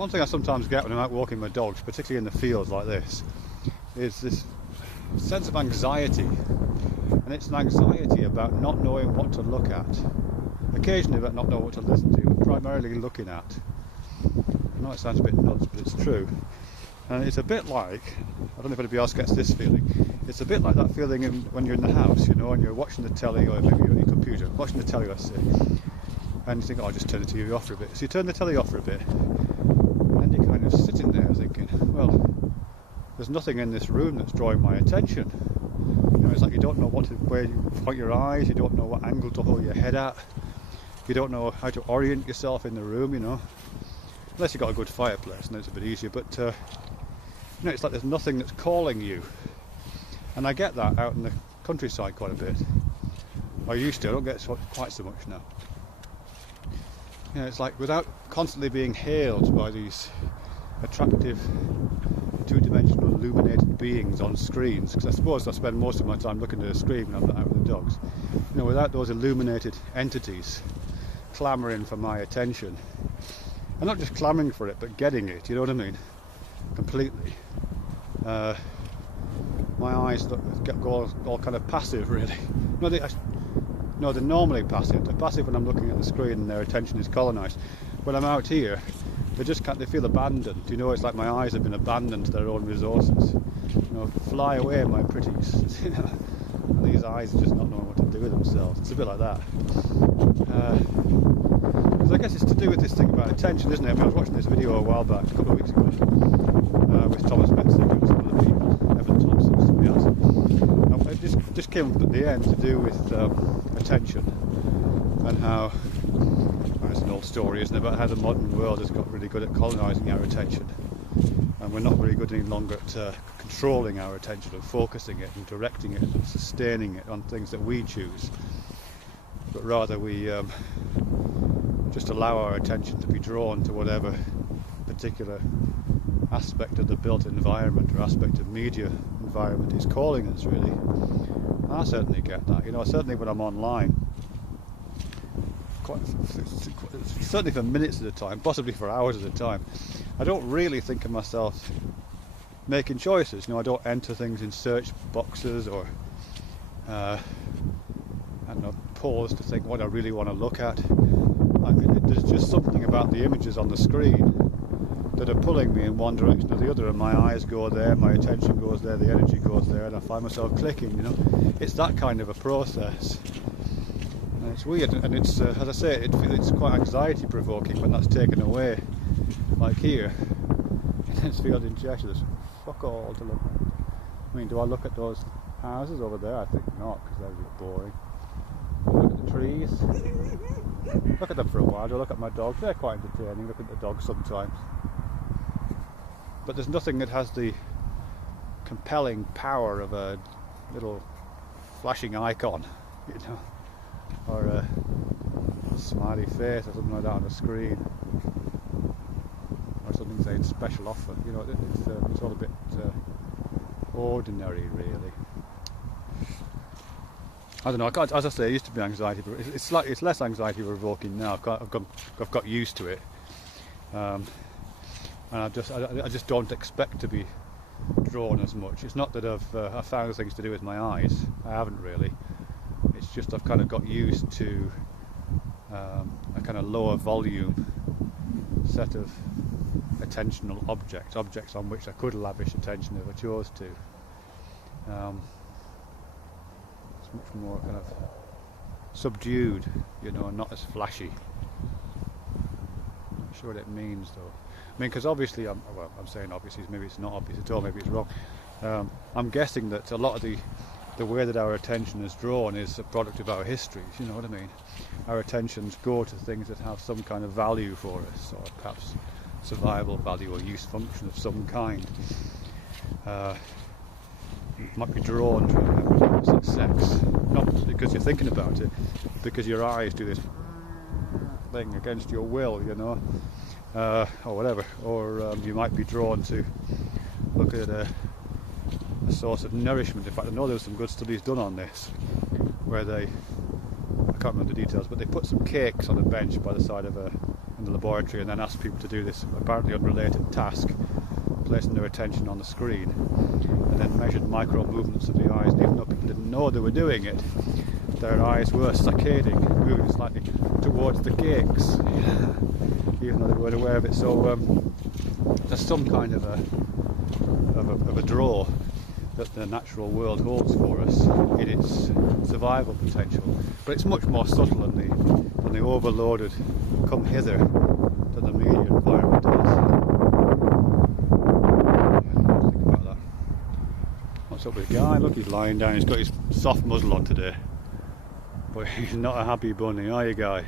One thing I sometimes get when I'm out walking my dogs, particularly in the fields like this, is this sense of anxiety. And it's an anxiety about not knowing what to look at. Occasionally about not knowing what to listen to, but primarily looking at. I know it sounds a bit nuts, but it's true. And it's a bit like, I don't know if anybody else gets this feeling, it's a bit like that feeling when you're in the house, you know, and you're watching the telly, or maybe you're on your computer, watching the telly, let's say, and you think, oh, I'll just turn the TV off for a bit. So you turn the telly off for a bit, and you're kind of sitting there thinking, well, there's nothing in this room that's drawing my attention. You know, it's like you don't know where you point your eyes, you don't know what angle to hold your head at, you don't know how to orient yourself in the room, you know. Unless you've got a good fireplace, and it's a bit easier, but you know, it's like there's nothing that's calling you. And I get that out in the countryside quite a bit. I used to, I don't get quite so much now. You know, it's like without constantly being hailed by these attractive two-dimensional illuminated beings on screens, because I suppose I spend most of my time looking at a screen when I'm not out with the dogs. You know, without those illuminated entities clamouring for my attention. I'm not just clamouring for it, but getting it, you know what I mean? Completely. My eyes go all kind of passive, really. No, they're normally passive. They're passive when I'm looking at the screen and their attention is colonised. When I'm out here, they feel abandoned. You know, it's like my eyes have been abandoned to their own resources. You know, fly away, my pretties. You know, and these eyes are just not knowing what to do with themselves. It's a bit like that. I guess it's to do with this thing about attention, isn't it? I mean, I was watching this video a while back, a couple of weeks ago, with Thomas Metzer and some other people, Evan Thompson, somebody else. And it just came up at the end to do with attention and how, well, it's an old story, isn't it, about how the modern world has got really good at colonising our attention. And we're not very good any longer at controlling our attention and focusing it and directing it and sustaining it on things that we choose. But rather we just allow our attention to be drawn to whatever particular aspect of the built environment or aspect of media environment is calling us, really. And I certainly get that. You know, certainly when I'm online, certainly for minutes at a time, possibly for hours at a time, I don't really think of myself making choices. You know, I don't enter things in search boxes or I don't know, pause to think what I really want to look at. There's just something about the images on the screen that are pulling me in one direction or the other, and my eyes go there, my attention goes there, the energy goes there, and I find myself clicking, you know. It's that kind of a process. And it's weird, and it's, as I say, it's quite anxiety provoking when that's taken away. Like here, in this field in Cheshire, there's fuck all to look at. I mean, do I look at those houses over there? I think not, because they're just boring. Look at the trees. Look at them for a while. I look at my dogs. They're quite entertaining. Look at the dogs sometimes. But there's nothing that has the compelling power of a little flashing icon, you know, or a smiley face or something like that on the screen, or something saying special offer. You know, it's all a bit ordinary, really. I don't know. As I say, it used to be anxiety, but it's less anxiety provoking now. I've got used to it, and I just don't expect to be drawn as much. It's not that I've found things to do with my eyes. I haven't really. It's just I've kind of got used to a kind of lower volume set of attentional objects on which I could lavish attention if I chose to. Much more kind of subdued, you know, and not as flashy. Not sure what it means though. I mean, because obviously, I'm saying obviously, maybe it's not obvious at all, maybe it's wrong. I'm guessing that a lot of the way that our attention is drawn is a product of our histories, you know what I mean? Our attentions go to things that have some kind of value for us, or perhaps survival value or use function of some kind. Might be drawn to the opposite sex, not because you're thinking about it, because your eyes do this thing against your will, you know, or whatever. Or you might be drawn to look at a source of nourishment. In fact, I know there was some good studies done on this, where I can't remember the details, but they put some cakes on a bench by the side of a in the laboratory and then asked people to do this apparently unrelated task, placing their attention on the screen, and then measured micro movements of the eyes. And even though people didn't know they were doing it, their eyes were saccading, moving slightly towards the cakes, even though they weren't aware of it. So there's some kind of a draw that the natural world holds for us in its survival potential, but it's much more subtle than the overloaded come hither that the media environment is. Think about that. What's up with the guy? Look, he's lying down. He's got his soft muzzle on today, but he's not a happy bunny, are you, guy?